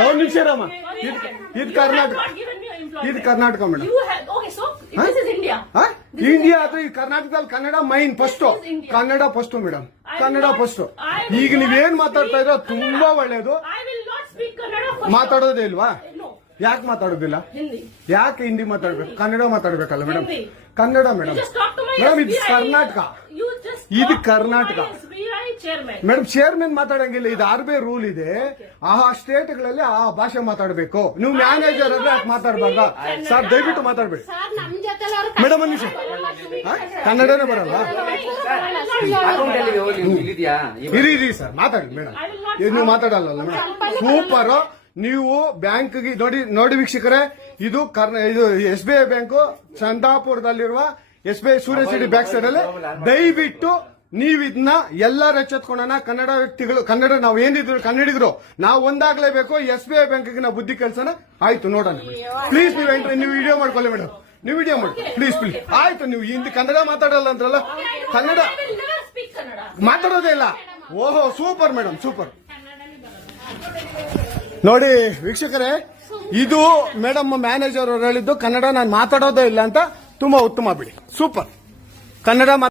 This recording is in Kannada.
ಒಂದು ನಿಮಿಷ ರಾಮ. ಇದು ಕರ್ನಾಟಕ, ಇದು ಕರ್ನಾಟಕ ಮೇಡಮ್. ಇಂಡಿಯಾ ಅಥವಾ ಈ ಕರ್ನಾಟಕದಲ್ಲಿ Kannada main first, Kannada first madam, Kannada first. ಈಗ ನೀವೇನ್ ಮಾತಾಡ್ತಾ ಇರೋ ತುಂಬಾ ಒಳ್ಳೇದು. ಮಾತಾಡೋದೇ ಇಲ್ವಾ? ಯಾಕೆ ಮಾತಾಡೋದಿಲ್ಲ? ಯಾಕೆ ಹಿಂದಿ ಮಾತಾಡ್ಬೇಕು? ಕನ್ನಡ ಮಾತಾಡ್ಬೇಕಲ್ಲ ಮೇಡಮ್. ಕನ್ನಡ ಮೇಡಮ್. ಮೇಡಮ್ ಇದು ಕರ್ನಾಟಕ, ಇದು ಕರ್ನಾಟಕ ಮೇಡಮ್. ಚೇರ್ಮನ್ ಮಾತಾಡಂಗಿಲ್ಲ, ಇದು RBI ರೂಲ್ ಇದೆ. ಆ ಸ್ಟೇಟ್ಗಳಲ್ಲಿ ಆ ಭಾಷೆ ಮಾತಾಡಬೇಕು. ನೀವು ಮ್ಯಾನೇಜರ್ ಆದ್ರೆ ಯಾಕೆ ಮಾತಾಡ್ಬಾರ್ದ ಸರ್? ದಯವಿಟ್ಟು ಮಾತಾಡ್ಬೇಡಿ ಮೇಡಮ್. ಒಂದು ನಿಮಿಷ, ಕನ್ನಡನೇ ಬರಲ್ಲ? ಇರಿ ಸರ್, ಮಾತಾಡಿ ಮೇಡಮ್. ನೀವು ಮಾತಾಡಲ್ಲ ಮೇಡಮ್. ಸೂಪರ್. ನೀವು ಬ್ಯಾಂಕ್ಗೆ ನೋಡಿ ವೀಕ್ಷಕರೇ, ಇದು SBI ಬ್ಯಾಂಕು ಚಂದಾಪುರದಲ್ಲಿರುವ SBI ಸೂರ್ಯ ಸಿಟಿ ಬ್ಯಾಕ್ ಸೈಡ್ ಅಲ್ಲಿ. ದಯವಿಟ್ಟು ನೀವು ಇದನ್ನ ಎಲ್ಲರೂ ಎಚ್ಚೆತ್ಕೊಳ್ಳೋಣ. ಕನ್ನಡ ವ್ಯಕ್ತಿಗಳು, ಕನ್ನಡ ನಾವು ಏನಿದ್ರು ಕನ್ನಡಿಗರು ನಾವು ಒಂದಾಗ್ಲೇಬೇಕು. SBI ಬ್ಯಾಂಕ್ಗೆ ನಾವು ಬುದ್ಧಿ ಕಲ್ಸೋಣ. ಆಯ್ತು, ನೋಡೋಣ ಪ್ಲೀಸ್. ನೀವು ವಿಡಿಯೋ ಮಾಡ್ಕೊಳ್ಳಿ ಮೇಡಮ್, ನೀವು ವಿಡಿಯೋ ಮಾಡಿ ಪ್ಲೀಸ್ ಪ್ಲೀಸ್. ಆಯ್ತು, ನೀವು ಹಿಂದಿ ಕನ್ನಡ ಮಾತಾಡಲ್ಲ ಅಂದ್ರಲ್ಲ, ಕನ್ನಡ ಮಾತಾಡೋದೇ ಇಲ್ಲ. ಓಹೋ, ಸೂಪರ್ ಮೇಡಮ್, ಸೂಪರ್. ನೋಡಿ ವೀಕ್ಷಕರೇ, ಇದು ಮೇಡಮ್ ಮ್ಯಾನೇಜರ್ ಅವರು ಹೇಳಿದ್ದು ಕನ್ನಡ ನಾನು ಮಾತಾಡೋದೇ ಇಲ್ಲ ಅಂತ. ತುಂಬಾ ಉತ್ತಮ ಬಿಡಿ, ಸೂಪರ್. ಕನ್ನಡ